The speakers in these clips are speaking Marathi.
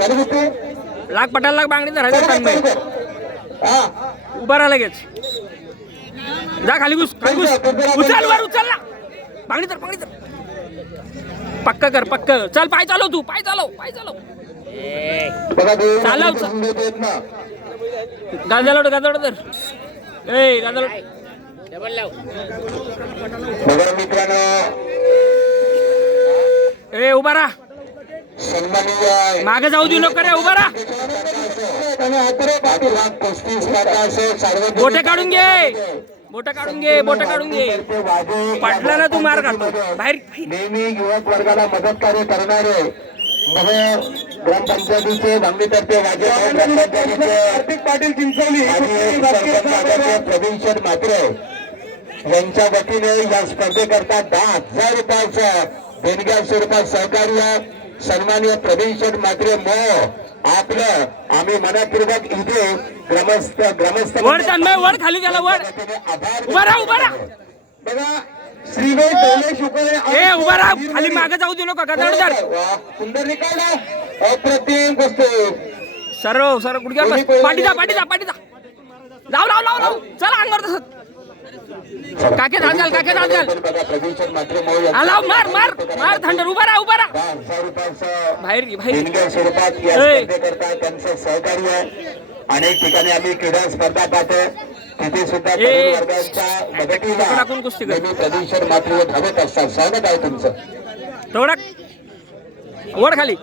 लाग पटाला लाग बांगडी धरायचं काम नाही. उभा राहा लगेच. जा खाली घुस उचल वर उचल ना. बांगडी धर पक्क कर पक्क. चल पाय चालव तू पाय चालव चालव गाजलोड तर ए गाजलोड डबल लाव. ए उभा राहा. मागे जाऊ देऊ नको रे. उभा राहा. बोटे काढून घे पटला ना तू मार खातो बाहेर. नेहमी युवक वर्गाला मदत कार्य करणारे ग्रामपंचायतीचे धामणीतर्फे हार्दिक पाटील चिंचोली प्रवीण शेठ म्हात्रे यांच्या वतीने या स्पर्धेकरता 10,000 रुपयाचं देणग्या स्वरूपात सहकार्य सन्माननीय प्रवीण शेठ म्हात्रे आपलं आम्ही मनपूर्वक इथे ग्रामस्थ वर खाली त्याला वर उभा राहा. बघा श्रीवेद डोले शुक्र उभा राहा. खाली मागे जाऊ देऊ नका. गदडदार सुंदर निकाल अप्रतिम गोष्ट. सर्व गुडघ्या पाठी जा लाव चला अंगावर तसं. काके धाल लाव मार थंडर. उभा राहा. 10,000 रुपयाचं बाहेर स्वरूपात या त्यांचं सहकार्य. अनेक ठिकाणी आम्ही क्रीडा स्पर्धा पाहतो तिथे सुद्धा वर्गाच्या मदतीला प्रदूषण मात्र धावत असतात. स्वागत आहे तुमचं. तेवढा वर खाली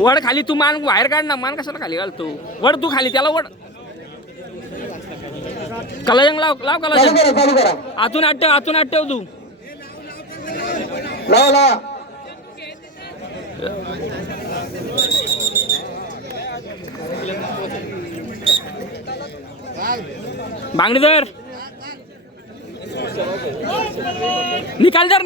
वड खाली. तू मान बाहेर काढ ना. मान कशाला खाली घालतो. वड तू खाली त्याला वड. कलाजंग लाव कलाजंग. आतून आठ ठेव तू. लाव बांगडी धर. निकाल धर